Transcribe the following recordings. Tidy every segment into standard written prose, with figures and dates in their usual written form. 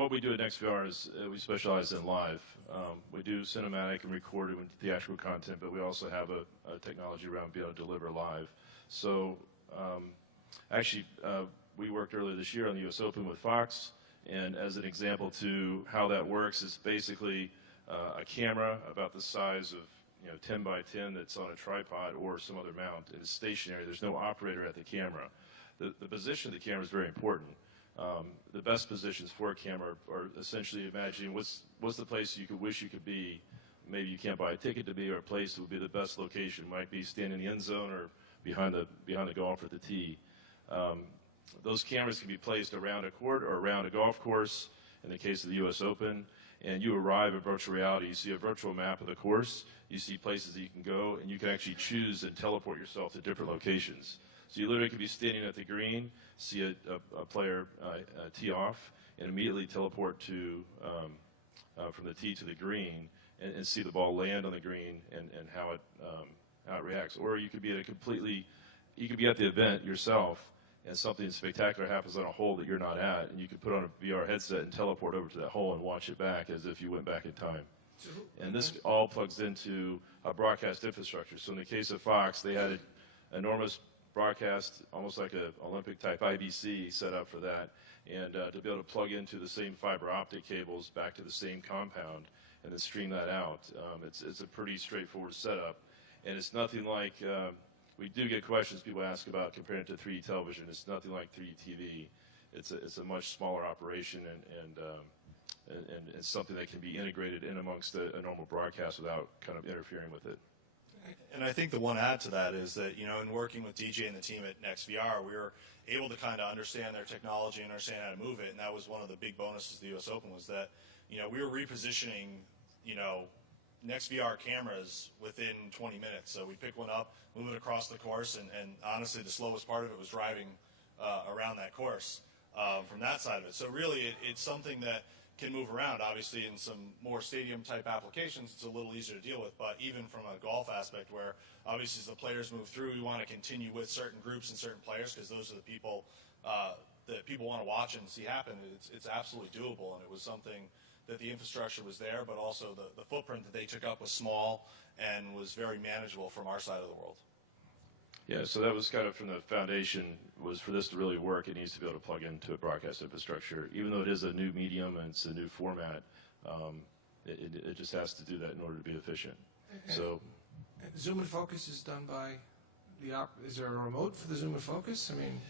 what we do at NextVR is we specialize in live. We do cinematic and recorded and theatrical content, but we also have a technology around being able to deliver live. So actually, we worked earlier this year on the US Open with Fox, and as an example to how that works is basically a camera about the size of 10 by 10 that's on a tripod or some other mount, and it's stationary. There's no operator at the camera. The position of the camera is very important. The best positions for a camera are essentially imagining what's the place you could wish you could be. Maybe you can't buy a ticket to be, or a place that would be the best location. Might be standing in the end zone or behind the golfer at the tee. Those cameras can be placed around a court or around a golf course. In the case of the US Open, and you arrive at virtual reality, you see a virtual map of the course, you see places that you can go, and you can actually choose and teleport yourself to different locations. So you literally could be standing at the green, see a player tee off, and immediately teleport to from the tee to the green, and see the ball land on the green and how it reacts. Or you could be you could be at the event yourself, and something spectacular happens on a hole that you're not at, and you could put on a VR headset and teleport over to that hole and watch it back as if you went back in time. And this all plugs into a broadcast infrastructure. So in the case of Fox, they had an enormous broadcast, almost like an Olympic-type IBC set up for that, and to be able to plug into the same fiber optic cables back to the same compound and then stream that out. It's a pretty straightforward setup, and it's nothing like we do get questions people ask about comparing it to 3D television. It's nothing like 3D TV. It's a much smaller operation and it's something that can be integrated in amongst a normal broadcast without kind of interfering with it. And I think the one add to that is that, in working with DJ and the team at NextVR, we were able to kind of understand their technology and understand how to move it, and that was one of the big bonuses of the US Open was that, we were repositioning, NextVR cameras within 20 minutes. So we pick one up, move it across the course, and honestly, the slowest part of it was driving around that course from that side of it. So really, it's something that can move around. Obviously, in some more stadium-type applications, it's a little easier to deal with. But even from a golf aspect, where obviously as the players move through, we want to continue with certain groups and certain players because those are the people that people want to watch and see happen. It's absolutely doable, and it was something that the infrastructure was there, but also the footprint that they took up was small and was very manageable from our side of the world. Yeah, so that was kind of from the foundation, was for this to really work, it needs to be able to plug into a broadcast infrastructure. Even though it is a new medium and it's a new format, it just has to do that in order to be efficient. So, Zoom and Focus is done by is there a remote for the Zoom and Focus? I mean,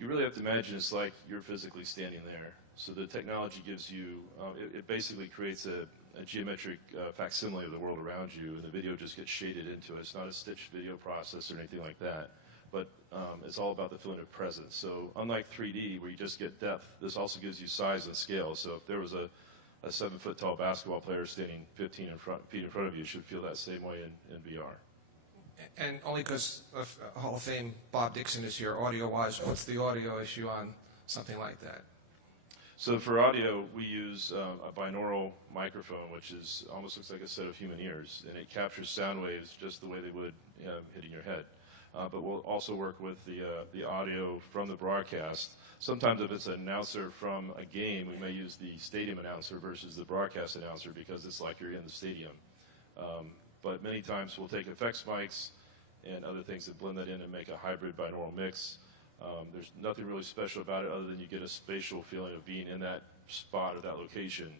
you really have to imagine it's like you're physically standing there. So the technology gives you, it basically creates a geometric facsimile of the world around you, and the video just gets shaded into it. It's not a stitched video process or anything like that, but it's all about the feeling of presence. So unlike 3D, where you just get depth, this also gives you size and scale. So if there was a 7-foot tall basketball player standing 15 feet in front of you, you should feel that same way in VR. And only because of Hall of Fame Bob Dixon is here, audio-wise, what's the audio issue on something like that? So for audio, we use a binaural microphone, which almost looks like a set of human ears, and it captures sound waves just the way they would hitting your head. But we'll also work with the audio from the broadcast. Sometimes if it's an announcer from a game, we may use the stadium announcer versus the broadcast announcer because it's like you're in the stadium. But many times we'll take effects mics and other things that blend that in and make a hybrid binaural mix. There's nothing really special about it other than you get a spatial feeling of being in that spot or that location